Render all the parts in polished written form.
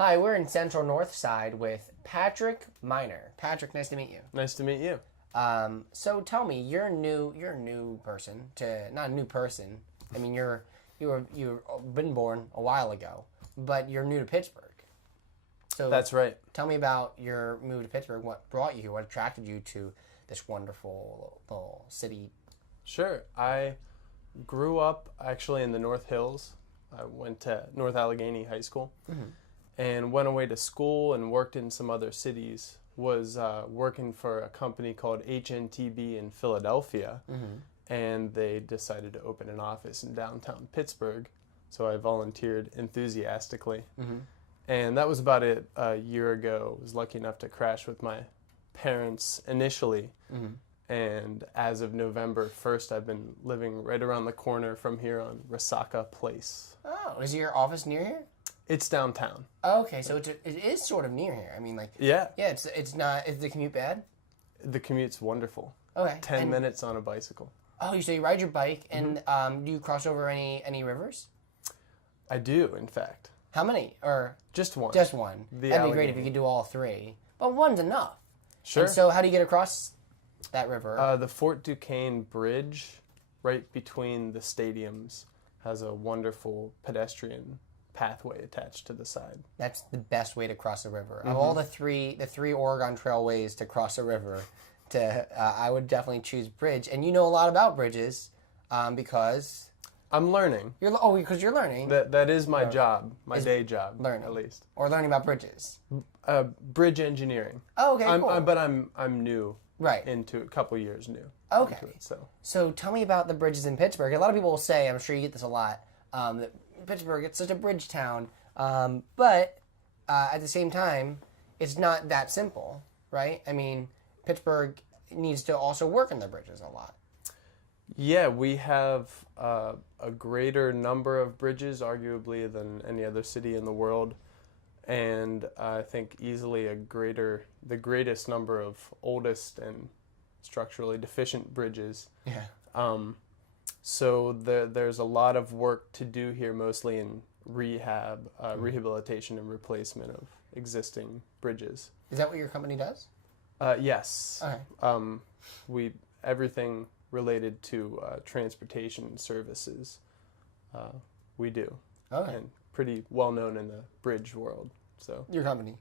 Hi, we're in Central Northside with Patrick Miner. Patrick, nice to meet you. Nice to meet you. So tell me, you're a new person not a new person. I mean, you've been born a while ago, but you're new to Pittsburgh. So That's right. Tell me about your move to Pittsburgh. What brought you here? What attracted you to this wonderful little city? Sure. I grew up actually in the North Hills. I went to North Allegheny High School and went away to school and worked in some other cities. Was working for a company called HNTB in Philadelphia, and they decided to open an office in downtown Pittsburgh. So I volunteered enthusiastically. And that was about a year ago. I was lucky enough to crash with my parents initially. And as of November 1st, I've been living right around the corner from here on Resaca Place. Oh, is your office near here? It's downtown. Oh, okay, so it is sort of near here. I mean, like Yeah. it's not. Is the commute bad? The commute's wonderful. Okay, 10 minutes on a bicycle. Oh, so you ride your bike, and do you cross over any rivers? I do, in fact. How many? Or Just one. just one? The That'd be great if Allegheny. you could do all three. But one's enough. Sure. And so how do you get across that river? The Fort Duquesne Bridge, right between the stadiums, has a wonderful pedestrian pathway attached to the side. That's the best way to cross a river. Of all the three Oregon Trail ways to cross a river, I would definitely choose bridge. And you know a lot about bridges because I'm learning. because you're learning That is my job, my day job, learning. at least. or learning about bridges. Bridge engineering. Oh, okay, cool. But I'm new. Right. Into a couple years new. Okay. Into it, So tell me about the bridges in Pittsburgh. A lot of people will say, I'm sure you get this a lot, that Pittsburgh, it's such a bridge town. But at the same time, it's not that simple, right? I mean, Pittsburgh needs to also work on the bridges a lot. Yeah, we have a greater number of bridges, arguably, than any other city in the world. And I think easily the greatest number of oldest and structurally deficient bridges. Yeah. So there's a lot of work to do here, mostly in rehabilitation and replacement of existing bridges. Is that what your company does? Yes. Okay. Everything related to transportation services, we do. Okay. And pretty well known in the bridge world. So. Your company?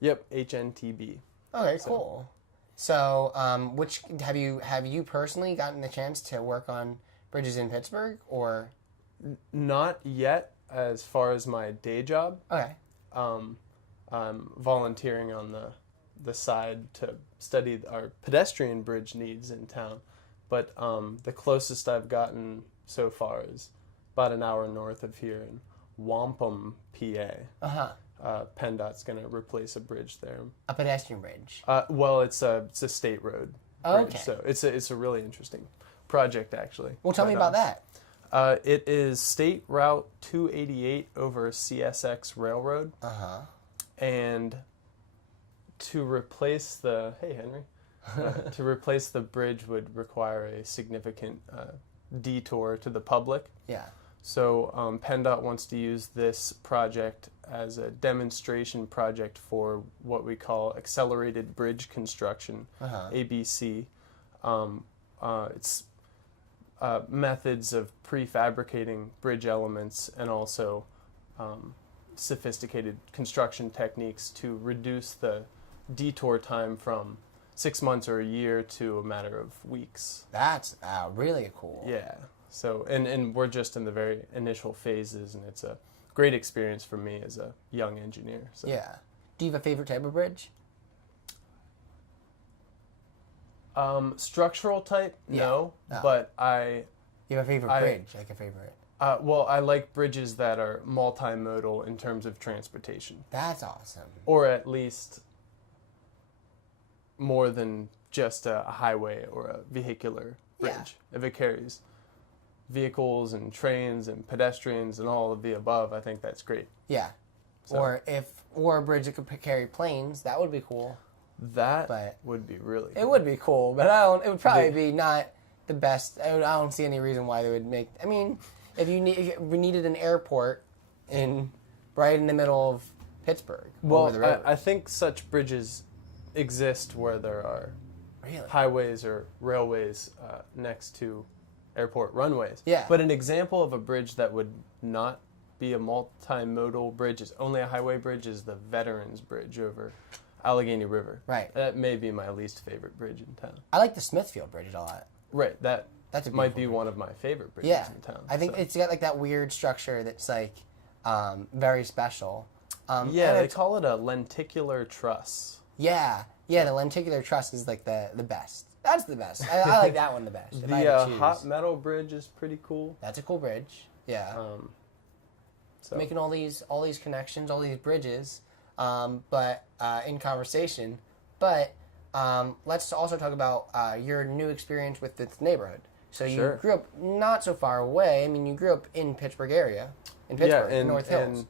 Yep, HNTB. Okay, cool. So, which have you personally gotten the chance to work on bridges in Pittsburgh, or? Not yet, as far as my day job. Okay. I'm volunteering on the side to study our pedestrian bridge needs in town, but the closest I've gotten so far is about an hour north of here in Wampum, PA. PennDOT's going to replace a bridge there. A pedestrian bridge. Well, it's a state road bridge, Okay. so it's a really interesting project, actually. Well, tell me about that. It is State Route 288 over CSX Railroad. And to replace to replace the bridge would require a significant detour to the public. Yeah. So PennDOT wants to use this project as a demonstration project for what we call accelerated bridge construction, ABC. It's methods of prefabricating bridge elements and also sophisticated construction techniques to reduce the detour time from 6 months or a year to a matter of weeks. That's really cool. Yeah. So, and we're just in the very initial phases, and it's a great experience for me as a young engineer. So. Yeah. Do you have a favorite type of bridge? Structural type, no. But You have a favorite bridge, like a favorite. Well, I like bridges that are multimodal in terms of transportation. That's awesome. Or at least more than just a highway or a vehicular bridge. Yeah. If it carries vehicles and trains and pedestrians and all of the above, I think that's great. Yeah. So. Or a bridge that could carry planes, that would be cool. That would be really cool. It would be cool, but it would probably be not the best. I don't see any reason why they would make. I mean, if we needed an airport right in the middle of Pittsburgh Well, over the river. I think such bridges exist where there are Really? highways or railways next to airport runways. Yeah. But an example of a bridge that would not be a multimodal bridge, is only a highway bridge, is the Veterans Bridge over Allegheny River. Right. That may be my least favorite bridge in town. I like the Smithfield Bridge a lot. Right. That's a might beautiful be bridge. one of my favorite bridges Yeah. in town. I think so. it's got like that weird structure that's like very special. Yeah, and they it's- call it a lenticular truss. Yeah, the lenticular truss is like the best. That's the best. I like that one the best. If I had The to choose. hot metal bridge is pretty cool. That's a cool bridge. Yeah, So making all these connections, all these bridges, but in conversation. But let's also talk about your new experience with this neighborhood. So you Sure. grew up not so far away. I mean, you grew up in Pittsburgh area, in Pittsburgh, North Hills.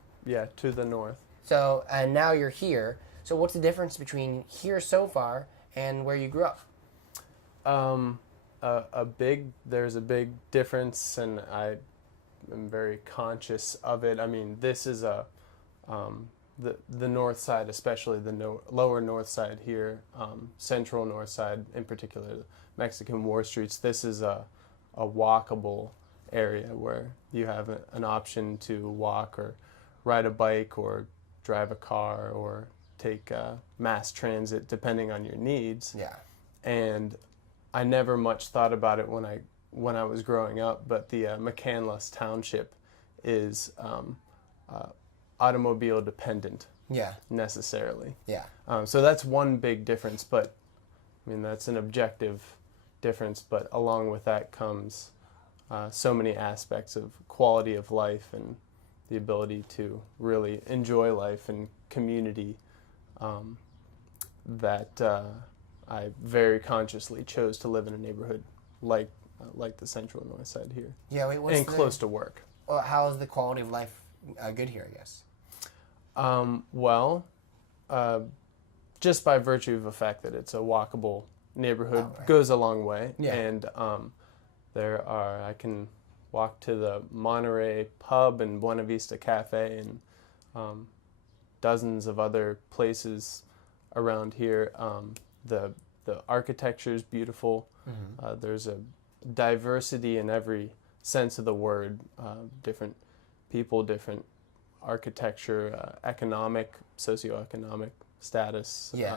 To the north. So and now you're here. So what's the difference between here so far and where you grew up? There's a big difference, and I am very conscious of it. I mean, this is the north side, especially the lower north side here, central north side in particular, the Mexican War Streets. This is a walkable area where you have an option to walk or ride a bike or drive a car or take mass transit depending on your needs. Yeah. And I never much thought about it when I was growing up, but the McCandless Township is automobile dependent. Yeah. Necessarily. Yeah. So that's one big difference, but I mean that's an objective difference. But along with that comes so many aspects of quality of life and the ability to really enjoy life and community that I very consciously chose to live in a neighborhood like the Central North Side here. Yeah. Wait. And close to work. Well, how is the quality of life good here? I guess. Just by virtue of the fact that it's a walkable neighborhood right. goes a long way. Yeah. And I can walk to the Monterey Pub and Buena Vista Cafe and dozens of other places around here. The architecture is beautiful. Mm-hmm. There's a diversity in every sense of the word. Different people, different architecture, economic, socioeconomic status. Yeah.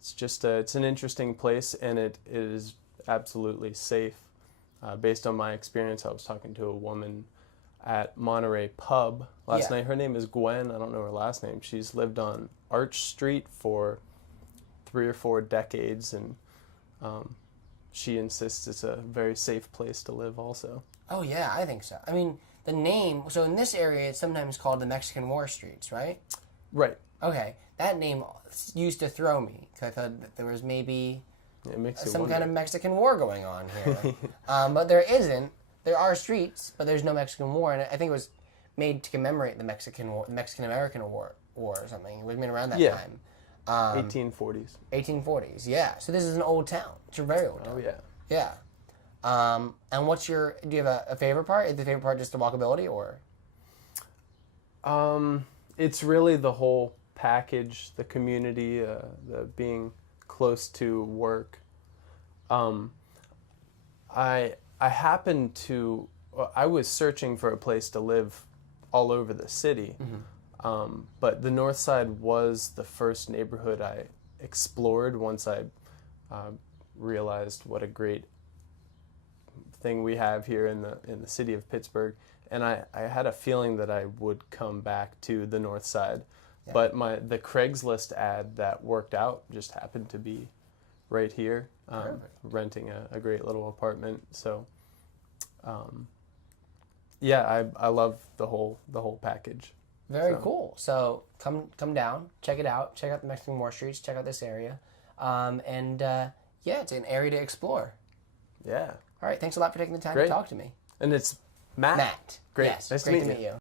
It's just it's an interesting place, and it is absolutely safe. Based on my experience, I was talking to a woman at Monterey Pub last night. Her name is Gwen. I don't know her last name. She's lived on Arch Street for 3 or 4 decades, and she insists it's a very safe place to live also. Oh yeah, I think so. I mean, the name. So in this area, it's sometimes called the Mexican War Streets, right? Right. Okay, that name used to throw me because I thought that there was maybe It makes you some wonder. kind of Mexican war going on here. But there isn't. There are streets, but there's no Mexican war, and I think it was made to commemorate the Mexican-American War or something. It was made around that time. 1840s. 1840s, yeah. So this is an old town. It's a very old town. Oh, yeah. Yeah. And do you have a favorite part? Is the favorite part just the walkability, or? It's really the whole package, the community, the being close to work. I happened to, I was searching for a place to live all over the city, but the North Side was the first neighborhood I explored once I realized what a great thing we have here in the city of Pittsburgh, and I had a feeling that I would come back to the North Side, but the Craigslist ad that worked out just happened to be right here, renting a great little apartment. So, I love the whole package. Very cool. So come down, check it out. Check out the Mexican War Streets. Check out this area, it's an area to explore. Yeah. All right. Thanks a lot for taking the time to talk to me. And it's Matt. Matt. Great. Yes, Nice great to meet you.